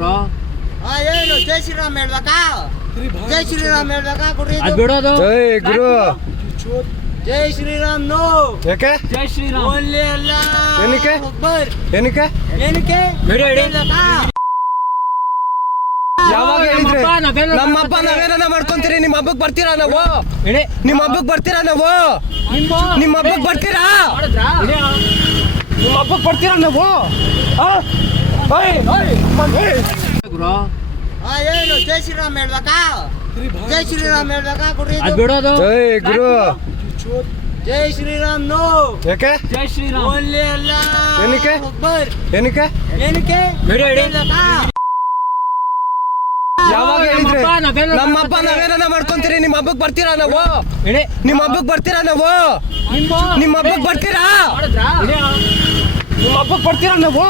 Bro ಏನು ಜೈ ಶ್ರೀರಾಮ್ ಹೇಳ್ಬೇಕಾ? ಜೈ ಶ್ರೀರಾಮ್ ಹೇಳ್ಬೇಕಾ? ಕೊಡ್ರಿ ಅದ್ ಬಿಡೋದು. ಜೈ ಗುರು. ಜೈ ಶ್ರೀರಾಮ್ ನೋ. ಯಾಕೆ? ಜೈ ಶ್ರೀರಾಮ್. ಓನ್ಲಿ ಅಲ್ಲ. ಏನಕ್ಕೆ? ಅಕ್ಬರ್. ಏನಕ್ಕೆ? ಏನಕ್ಕೆ? ಬಿಡು, ಬಿಡು. ಹೇಳ್ಬೇಕಾ? ಯಾವಾಗ ಹೇಳಿದ್ರೆ ನಮ್ಮಪ್ಪ ನಾವೇನೋ ನಮ್ಮ ಹಬ್ಬ ನಾವೇನ ಮಾಡ್ಕೊಂತೀರಿ? ನಿಮ್ಮ ಹಬ್ಬಕ್ಕೆ ಬರ್ತೀರಾ ನಾವು? ಇಳಿ. ನಿಮ್ಮ ಹಬ್ಬಕ್ಕೆ ಬರ್ತೀರಾ ನಾವು? ನಿಮ್ಮ ಹಬ್ಬಕ್ಕೆ ಬರ್ತೀರಾ? ಇಳಿ. ನಿಮ್ಮ ಹಬ್ಬಕ್ಕೆ ಬರ್ತೀರಾ ನಾವು? ಬ್ರೋ ಏನು ಜೈ ಶ್ರೀರಾಮ್ ಹೇಳ್ಬೇಕಾ? ಜೈ ಶ್ರೀರಾಮ್ ಹೇಳ್ಬೇಕಾ? ಕೊಡ್ರಿ ಅದ್ ಬಿಡೋದು. ಜೈ ಗುರು. ಜೈ ಶ್ರೀರಾಮ್ ನೋ. ಯಾಕೆ? ಜೈ ಶ್ರೀರಾಮ್. ಓನ್ಲಿ ಅಲ್ಲ. ಏನಕ್ಕೆ? ಅಕ್ಬರ್. ಏನಕ್ಕೆ? ಏನಕ್ಕೆ? ಬಿಡು, ಬಿಡು. ಹೇಳ್ಬೇಕಾ? ಯಾವಾಗ ಹೇಳಿದ್ರೆ ನಮ್ಮಪ್ಪ ನಾವೇನೋ ನಮ್ಮ ಹಬ್ಬ ನಾವೇನ ಮಾಡ್ಕೊಂತೀರಿ? ನಿಮ್ಮ ಹಬ್ಬಕ್ಕೆ ಬರ್ತೀರಾ ನಾವು? ಇಳಿ. ನಿಮ್ಮ ಹಬ್ಬಕ್ಕೆ ಬರ್ತೀರಾ ನಾವು? ನಿಮ್ಮ ಹಬ್ಬಕ್ಕೆ ಬರ್ತೀರಾ? ಇಳಿ. ನಿಮ್ಮ ಹಬ್ಬಕ್ಕೆ ಬರ್ತೀರಾ ನಾವು?